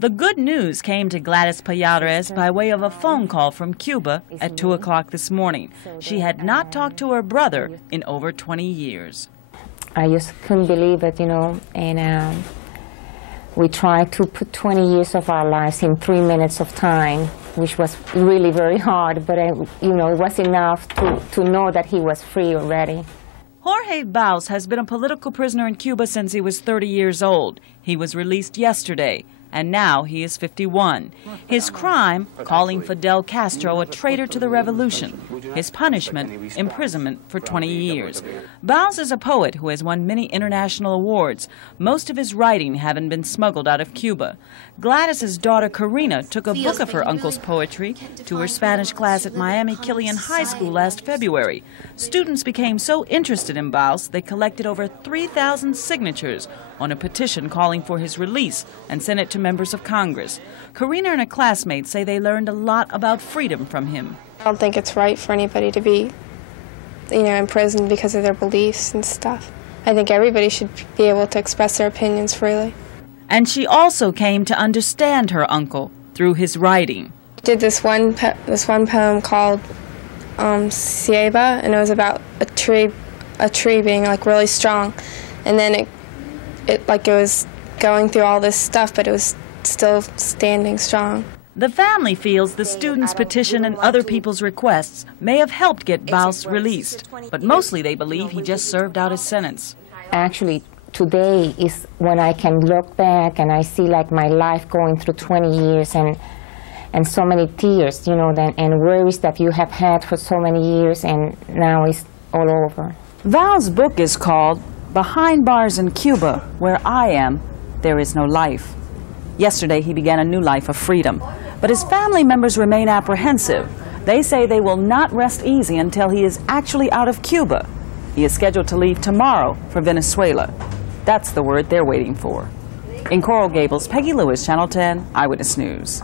The good news came to Gladys Payares by way of a phone call from Cuba at 2 o'clock this morning. She had not talked to her brother in over 20 years. I just couldn't believe it, and we tried to put 20 years of our lives in 3 minutes of time, which was really very hard, but it was enough to know that he was free already. Jorge Valls has been a political prisoner in Cuba since he was 30 years old. He was released yesterday, and now he is 51. His crime, calling Fidel Castro a traitor to the revolution. His punishment, imprisonment for 20 years. Valls is a poet who has won many international awards, most of his writing having been smuggled out of Cuba. Gladys's daughter Karina took a book of her uncle's poetry to her Spanish class at Miami Killian High School last February. Students became so interested in Valls they collected over 3,000 signatures on a petition calling for his release and sent it to members of Congress. Karina and her classmates say they learned a lot about freedom from him. I don't think it's right for anybody to be, imprisoned because of their beliefs and stuff. I think everybody should be able to express their opinions freely. And she also came to understand her uncle through his writing. I did this one poem called Cieba, and it was about a tree being really strong, and then it was going through all this stuff, but it was still standing strong. The family feels the students' petition and other people's requests may have helped get Valls released, but mostly they believe he just served out his sentence. Actually, today is when I can look back and I see my life going through 20 years and so many tears, and worries that you have had for so many years, and now it's all over. Valls' book is called Behind Bars in Cuba, Where I Am, There Is No Life. Yesterday he began a new life of freedom, but his family members remain apprehensive. They say they will not rest easy until he is actually out of Cuba. He is scheduled to leave tomorrow for Venezuela. That's the word they're waiting for. In Coral Gables, Peggy Lewis, Channel 10 Eyewitness News.